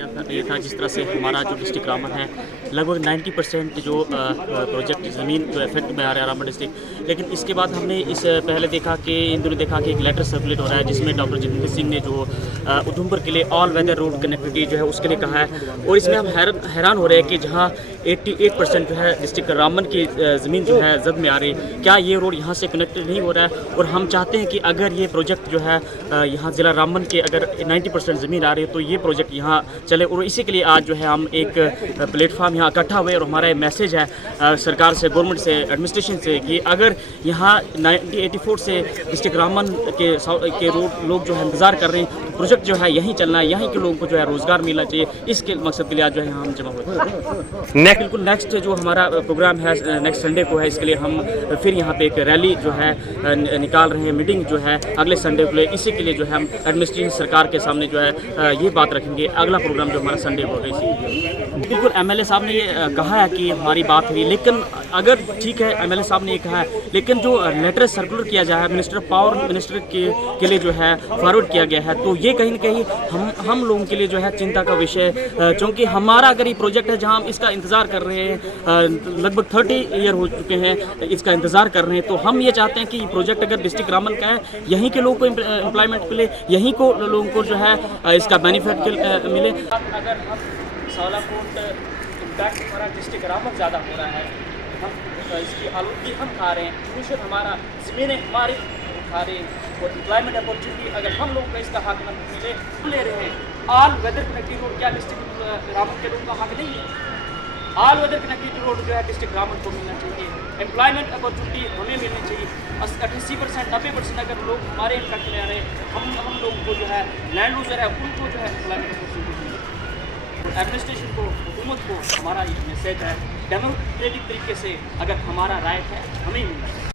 ये था जिस तरह से हमारा जो डिस्ट्रिक्ट रामन है लगभग 90% जो प्रोजेक्ट ज़मीन जो इफेक्ट में आ रहा है रामन डिस्ट्रिक्ट। लेकिन इसके बाद हमने इस पहले देखा कि इन दिनों देखा कि एक लेटर सर्कुलेट हो रहा है जिसमें डॉक्टर जितेंद्र सिंह ने जो उधमपुर के लिए ऑल वेदर रोड कनेक्टिविटी जो है उसके लिए कहा है। और इसमें हम हैरान हो रहे हैं कि जहाँ 88% जो है डिस्ट्रिक्ट रामन की ज़मीन जो है जद में आ रही, क्या ये रोड यहाँ से कनेक्टेड नहीं हो रहा है। और हम चाहते हैं कि अगर ये प्रोजेक्ट जो है यहाँ ज़िला रामन के अगर 90% ज़मीन आ रही है तो ये प्रोजेक्ट यहाँ चले। और इसी के लिए आज जो है हम एक प्लेटफॉर्म यहाँ इकट्ठा हुए और हमारा मैसेज है सरकार से, गवर्नमेंट से, एडमिनिस्ट्रेशन से कि अगर यहाँ 1984 से डिस्ट्रिक्ट रामन के लोग जो है इंतज़ार कर रहे हैं, प्रोजेक्ट जो है यहीं चलना है, यहीं के लोगों को जो है रोज़गार मिलना चाहिए। इसके मकसद के लिए आज जो है यहाँ हम जमा हुए। बिल्कुल नेक्स्ट जो हमारा प्रोग्राम है नेक्स्ट संडे को है, इसके लिए हम फिर यहाँ पे एक रैली जो है निकाल रहे हैं, मीटिंग जो है अगले संडे को। इसी के लिए जो है हम एडमिनिस्ट्रेशन सरकार के सामने जो है ये बात रखेंगे। अगला प्रोग्राम जो हमारा संडे को होगा। बिल्कुल एमएलए साहब ने ये कहा है कि हमारी बात हुई, लेकिन अगर ठीक है एमएलए साहब ने ये कहा है, लेकिन जो लेटर सर्कुलर किया जाए मिनिस्टर पावर मिनिस्टर के लिए जो है फॉरवर्ड किया गया है, तो ये कहीं ना कहीं हम लोगों के लिए जो है चिंता का विषय, क्योंकि हमारा अगर ये प्रोजेक्ट है जहाँ हम इसका इंतज़ार कर रहे हैं, लगभग 30 ईयर हो चुके हैं इसका इंतज़ार कर रहे हैं, तो हम ये चाहते हैं कि प्रोजेक्ट अगर डिस्ट्रिक्ट रामन का है, यहीं के लोगों को एम्प्लॉयमेंट मिले, यहीं को लोगों को जो है इसका बेनिफिट मिले। अगर हम सालाकोट इम्पैक्ट हमारा डिस्ट्रिक्ट रामन ज़्यादा हो रहा है, हम इसकी आलूदगी हम खा रहे हैं, पोल्यूशन हमारा, ज़मीनें हमारी उठा रहे हैं, और एम्प्लॉयमेंट अपॉर्चुनिटी अगर हम लोगों को इसका हक न मिले, हम ले रहे हैं। ऑल वेदर कनेक्टिविटी रोड क्या डिस्ट्रिक्ट रामन के लोगों का हक नहीं है? ऑल वेदर कनेक्टिविटी रोड जो है डिस्ट्रिक्ट रामन को मिलना चाहिए, एम्प्लॉयमेंट अपॉर्चुनिटी हमें मिलनी चाहिए। 88% 90% अगर लोग हमारे इम्पैक्ट में आ रहे हैं, हम लोगों को जो है लैंड लूजर है उनको जो है एम्प्लॉयमेंट अपॉर्चुनिटी मिले। एडमिनिस्ट्रेशन को, हुकूमत को हमारा ये मैसेज है, डेमोक्रेटिक तरीके से अगर हमारा राइट है हमें मिलना चाहिए।